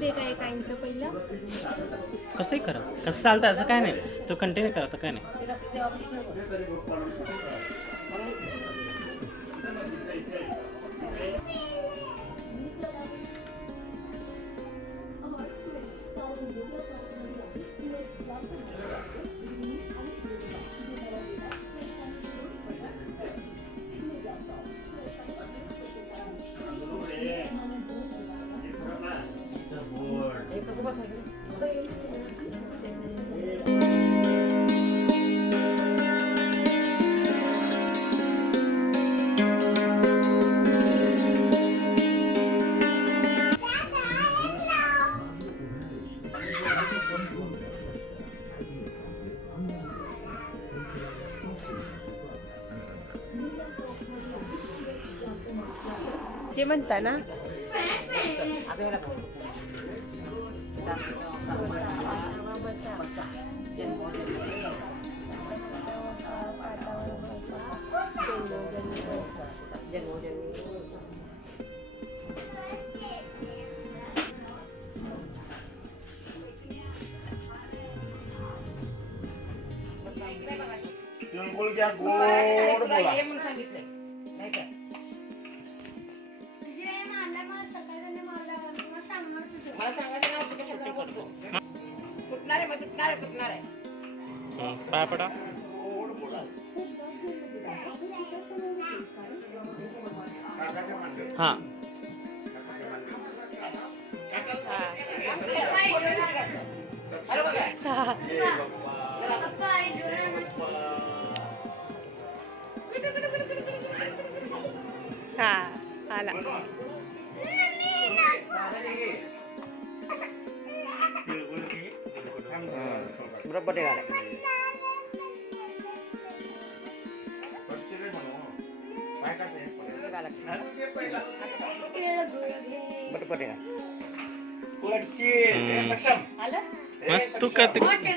दे काय पहिलं कसंही करा. कसं चालतं असं काय नाही. तो कंटिन्यू करा तर काय नाही. ते म्हणता ना तिळगुळ घ्या गोड बोला सांगितलंय नाही काय मला सांगायचं नाव तुझ्या शब्दाला बोलतो. तुटणार आहे मग? तुटणार आहे तुटणार आहे? हं, पाया पडा हां. हा आला. बरोबर ते घालाय. बरोबर ते घाल. मस्त तू का हे हे?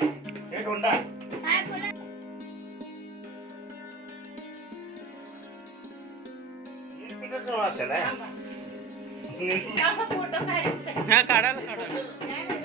हा काढायला काढायला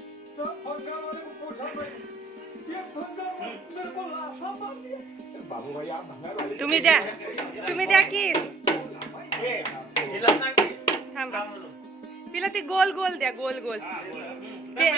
तुम्ही द्या तुम्ही द्या की हिला सांग की. थांबा तिला ते गोल गोल द्या गोल गोल ते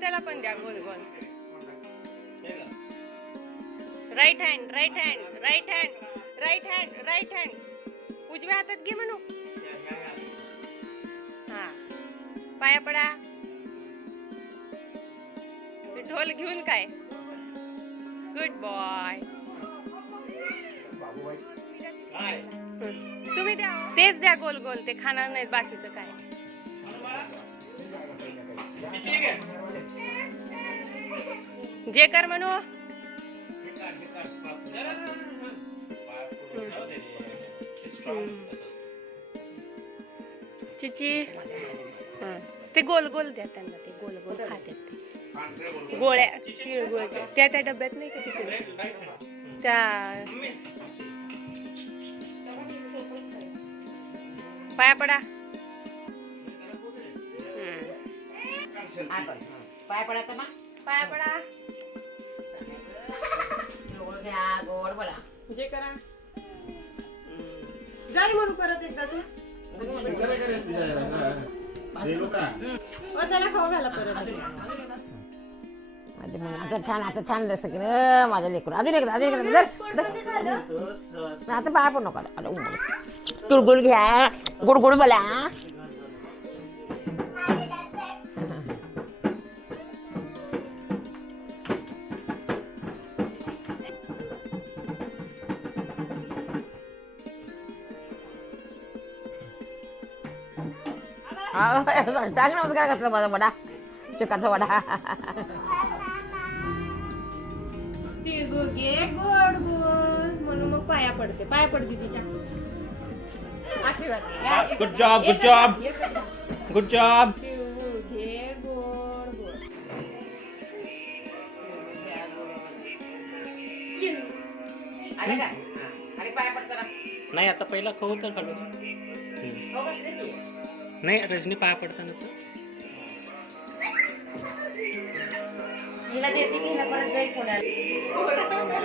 त्याला पण द्या गोल गोल. Right hand right hand right hand right hand right hand उजव्या हातात घे म्हणू. हा. पाया पडा. ढोल घेऊन काय? Good boy? तुम्ही द्या तेच द्या गोल गोल. ते खाणार नाहीत बाकीचं काय. हे strong तसं. चिची. ते गोल गोल द्या त्यांना ते गोल गोल खातात ते. गोळ्या तिळगुळ त्या त्या डब्यात नाही का तिकडे त्या पाया पडा कर. पाय मग पाया पडा गोड घ्या गोड बोला. जे करा. जाई म्हणून परत एकदा तू. विचारा का रे तुझ्या याला का? देलो का? ओ, त्याला खाऊ घाला परत. माझे मग आता छान आता छान दिसतं की न, माझं लेकरू. अजून एकदा अजून एकदा. आता पाय पण नको अरे. तुळगुळ घ्या. गुड गुड बोला. चांगला नमस्कार घातला माझा वडा चिकाचा वडा तिळगुळ घे गोड गोड म्हणून मग पाया पडते पाया पडते तिच्या आशीर्वाद good job good job good job तिळगुळ घे गोड गोड आले का आणि पाय पडताना नाही आता पहिला खाऊ तर काढू. हो का? नाही रजनी पाया पडताना हिला देते की हिला परत जाईल पुण्याला.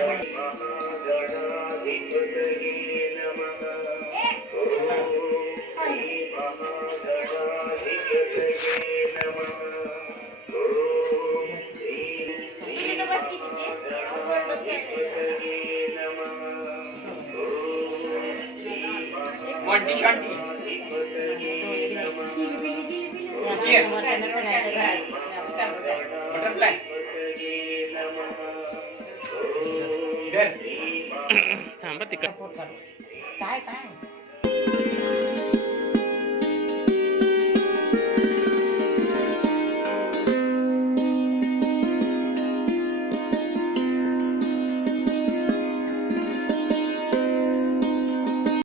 वाटी शांती कुची आहे बटरफ्लाय थांबा तिकडे काय काय